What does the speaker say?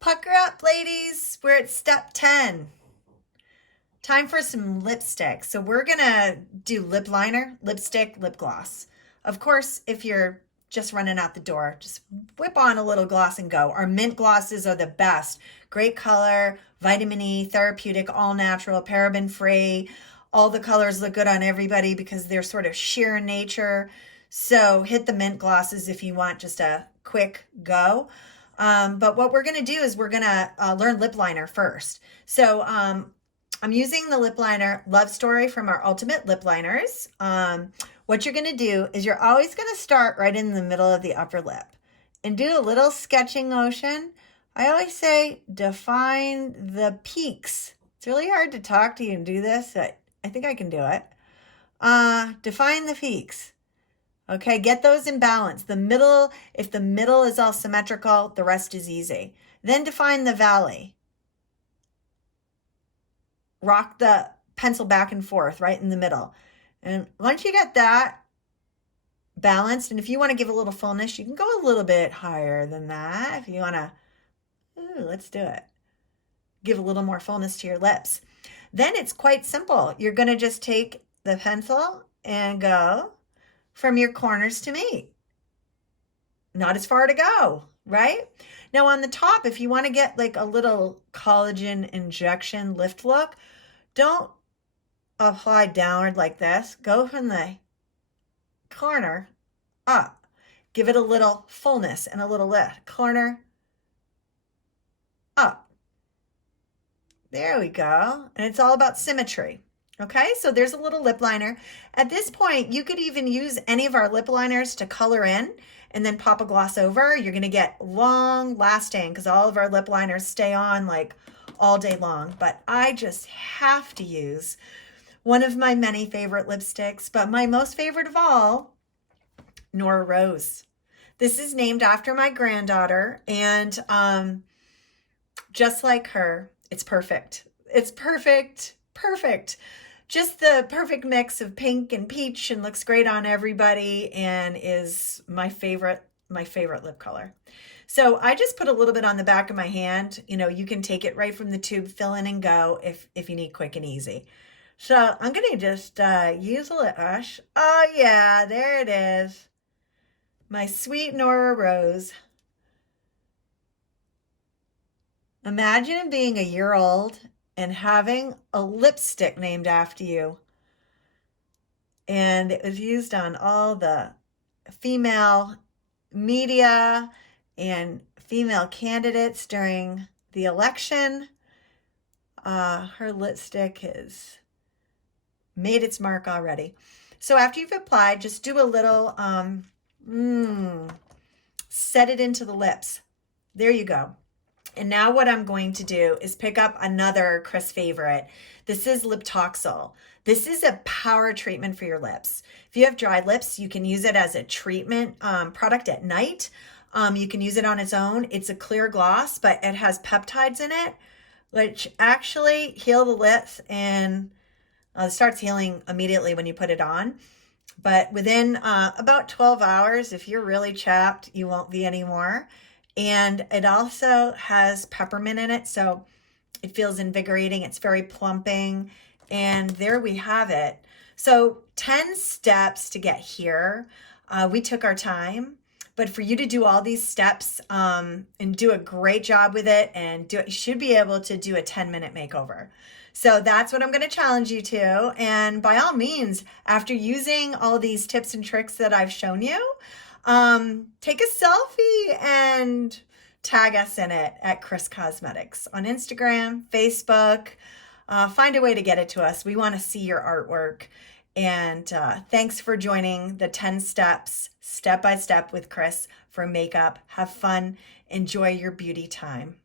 Pucker up, ladies. We're at step 10. Time for some lipstick. So we're going to do lip liner, lipstick, lip gloss. Of course, if you're just running out the door, just whip on a little gloss and go. Our mint glosses are the best. Great color, vitamin E, therapeutic, all natural, paraben free. All the colors look good on everybody because they're sort of sheer in nature. So hit the mint glosses if you want just a quick go. But what we're going to do is we're going to learn lip liner first. So I'm using the lip liner Love Story from our Ultimate Lip Liners. What you're going to do is you're always going to start right in the middle of the upper lip and do a little sketching motion. I always say define the peaks. It's really hard to talk to you and do this. I think I can do it. Define the peaks. Okay, get those in balance. The middle, if the middle is all symmetrical, the rest is easy. Then define the valley. Rock the pencil back and forth right in the middle. And once you get that balanced, and if you want to give a little fullness, you can go a little bit higher than that. If you want to, let's do it. Give a little more fullness to your lips. Then it's quite simple. You're going to just take the pencil and go from your corners to meet. Not as far to go, right? Now on the top, if you want to get like a little collagen injection lift look, don't apply downward like this. Go from the corner up. Give it a little fullness and a little lift. Corner up. There we go. And it's all about symmetry. Okay, so there's a little lip liner. At this point, you could even use any of our lip liners to color in and then pop a gloss over. You're going to get long lasting because all of our lip liners stay on like all day long. But I just have to use one of my many favorite lipsticks, but my most favorite of all, Nora Rose. This is named after my granddaughter, and just like her, it's perfect. It's perfect, perfect. Just the perfect mix of pink and peach and looks great on everybody and is my favorite lip color. So I just put a little bit on the back of my hand. You know, you can take it right from the tube, fill in and go if you need quick and easy. So I'm going to just use a lip brush. Oh yeah, there it is. My sweet Nora Rose. Imagine being a year old and having a lipstick named after you. And it was used on all the female media and female candidates during the election. Her lipstick has made its mark already. So after you've applied, just do a little, set it into the lips. There you go. And now what I'm going to do is pick up another Kriss favorite. This is Liptoxyl. This is a power treatment for your lips. If you have dry lips, you can use it as a treatment product at night. You can use it on its own. It's a clear gloss, but it has peptides in it, which actually heal the lips and it starts healing immediately when you put it on. But within about 12 hours, if you're really chapped, you won't be anymore. And it also has peppermint in it, so it feels invigorating. It's very plumping. And there we have it. So 10 steps to get here. We took our time. But for you to do all these steps and do a great job with it and you should be able to do a 10-minute makeover. So that's what I'm going to challenge you to. And by all means, after using all these tips and tricks that I've shown you, take a selfie and tag us in it at Kriss Cosmetics on Instagram, Facebook. Find a way to get it to us. We want to see your artwork. And thanks for joining the 10 steps, step by step with Kriss for makeup. Have fun. Enjoy your beauty time.